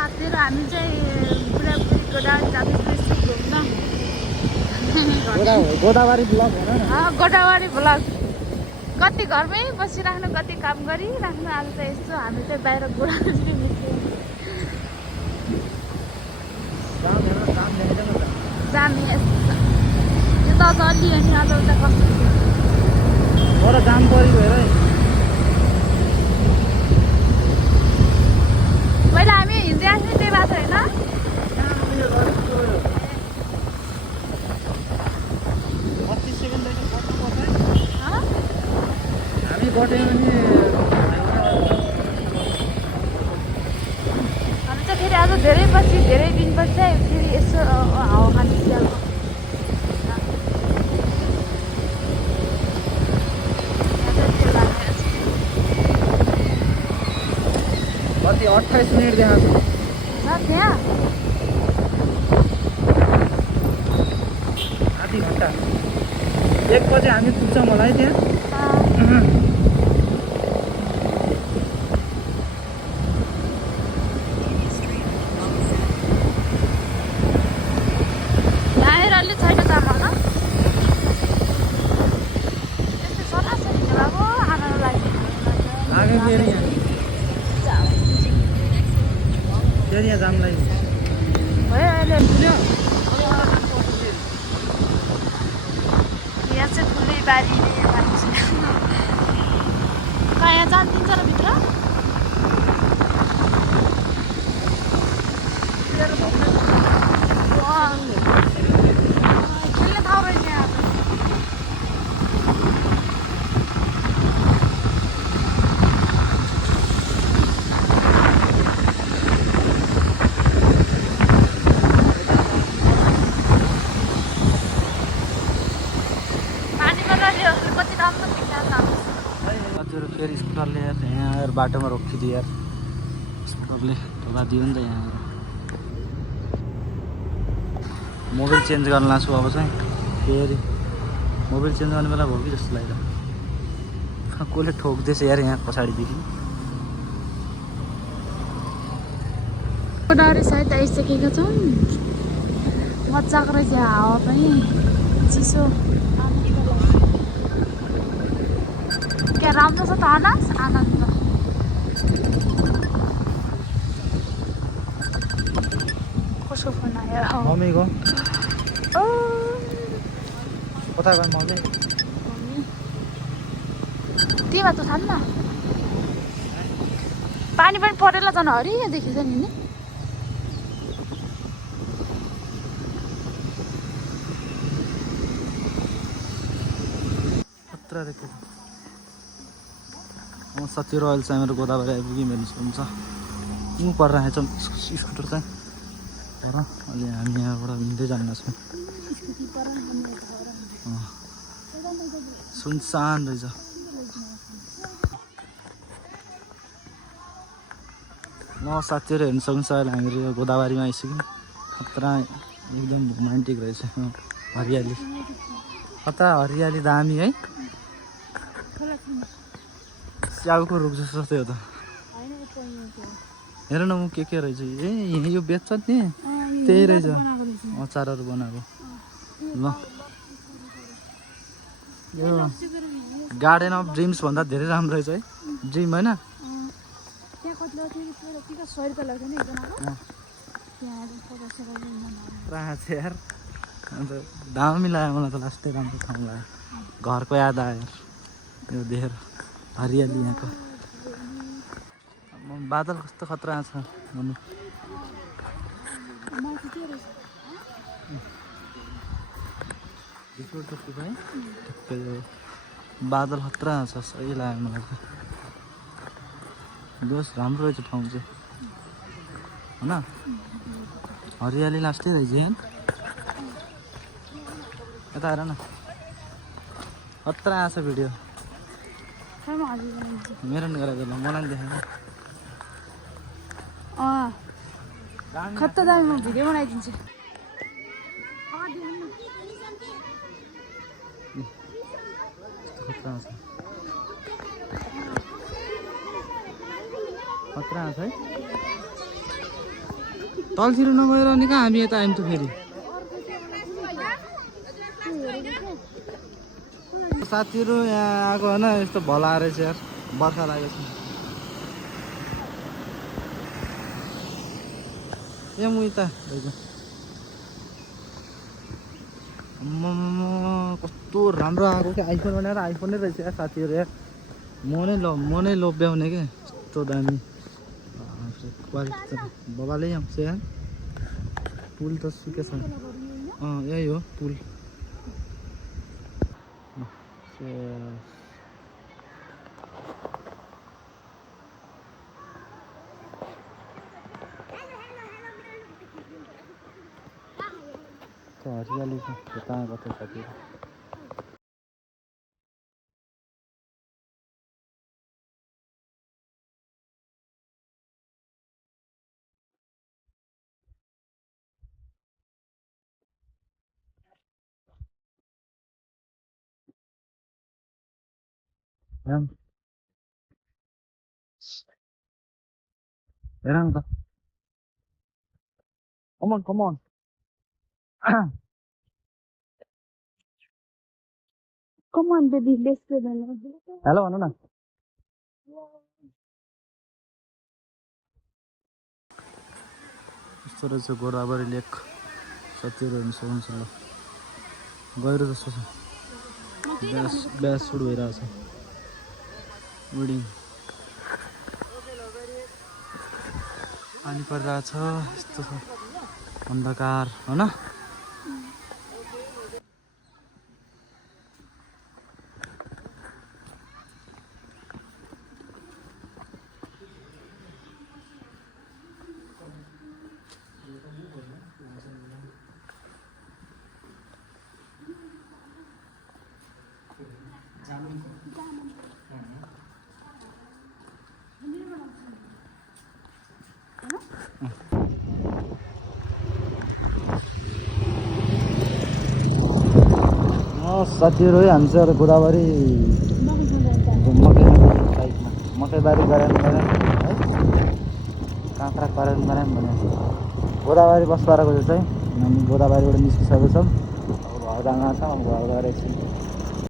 साथीहरु हामी चाहिँ बुढाबुढी गोदावरी जाँदैछौँ घुम्न। गोदावरी ब्लग भन न। गोदावरी ब्लग। कति घरमै बसिराख्नु, कति काम गरिराख्नु। आज चाहिँ यस्तो हामी चाहिँ बाहिर गोदावरी निस्क्यौँ। जाने यो त अझ अलि अनि अझ उता कस्तो तर जाम परि भएर पहिला हामी हिँड्दै आएको त्यही बाटो होइन? हामी बट्यौँ भने हामी चाहिँ फेरि आज धेरै पछि धेरै दिनपछि चाहिँ फेरि यसो हावा खानु निस्किएको। कति 28 मिनट देखाएको छ त्यहाँ आधी घन्टा 1 बजे हामी पुग्छौँ होला है त्यहाँ। यहाँ अलि छैन जाम होला त्यस्तै सरासरी अब आनन्द लाग्यो फेरि यहाँ जाम लाग्यो भयो अहिले यहाँ चाहिँ ठुलै बारी मान्छे कहाँ यहाँ जानिदिन्छ र भित्र खेल्ने ठाउँ रहेछ यहाँ कति राम्रो देख्छ हजुर फेरि स्कुटरले यहाँ बाटोमा रोकिदियो यार स्कुटरले ढोकादियो नि त यहाँ मोबाइल चेन्ज गर्न लाग्छु अब चाहिँ फेरि मोबाइल चेन्ज गर्ने बेला भयो कि जस्तो लाग्यो कसले ठोक्दैछ यार यहाँ पछाडिदेखि गोदावरी साइड आइसकेका छौँ मजाको रहेछ हावा पनि चिसो क्या राम्रो छ त आनन्द कसको फोन आयो मम्मीको कता गयो मम्मी त्यही त थाहा न पानी पनि परेर झन् हरियो देखेछ नि नि खतरा देखेको साथी रोयल चाहिँ मेरो गोदावरी आइपुग्यो मेरो हुन्छ ऊ पर रहेछ स्कुटर चाहिँ र अहिले हामी यहाँबाट हिँड्दै जाँदैछौँ सुनसान रहेछ ल साथीहरू हेर्नु सक्नुहुन्छ अहिले हामीहरू यो गोदावरीमा आइसक्यौँ खतरा एकदम रोमान्टिक रहेछ हरियाली कता हरियाली दामी है स्याउको रुख जस्तो थियो त हेर न ऊ के रहेछ ए यो बेच्छ नि त्यही रहेछ अचारहरू बनाएको ल यो गार्डन अफ ड्रिम्स भन्दा धेरै राम्रो रहेछ है ड्रिम होइन यार अन्त दामी लाग्यो मलाई त लास्टै राम्रो ठाउँ लाग्यो घरको याद आयो यो देखेर हरियाली यहाँको बादल कस्तो खतरा छ भन्नु बादल खतरा छ सही लाग्यो मलाई त बेस राम्रो रहेछ ठाउँ चाहिँ होइन हरियाली लास्टै रहेछ यहाँ यता हेर न खतरा आछ भिडियो मेरो नि गरेको ल मलाई देखाएन खतरा दामी म भिडियो बनाइदिन्छु खतरा छ खतरा छ है तलतिर नगएर अनि कहाँ हामी यता आयौँ त फेरि साथीहरू यहाँ आएको होइन यस्तो भला रहेछ यार बर्खा लागेको छ ए म उता कस्तो राम्रो आएको क्या आइफोन बनाएर आइफोनै रहेछ क्या साथीहरू यार म नै लोभ्याउने क्या यस्तो दामी क्वालिटी त बबालै आउँछ यार पुल त सुकेछ यही हो पुल हरियाली छ कहाँ कता साथीहरू हेर न त come on come on Come on, baby, let's go. Hello भन्नु न यस्तो रहेछ गोदावरी लेक साथीहरू हेर्नु सक्नुहुन्छ ल गहिरो जस्तो छ ब्यास सुट भइरहेको छ उडिङ पानी परिरहेछ यस्तो छ अन्धकार होइन साथीहरू है हामी चाहिँ गोदावरी मकैबारी गरायौँ है काँक्रा करायौँ भने गोदावरी बसपाराको चाहिँ हामी गोदावरीबाट निस्किसकेको छौँ अब घर जान छ घर गएर एकछिन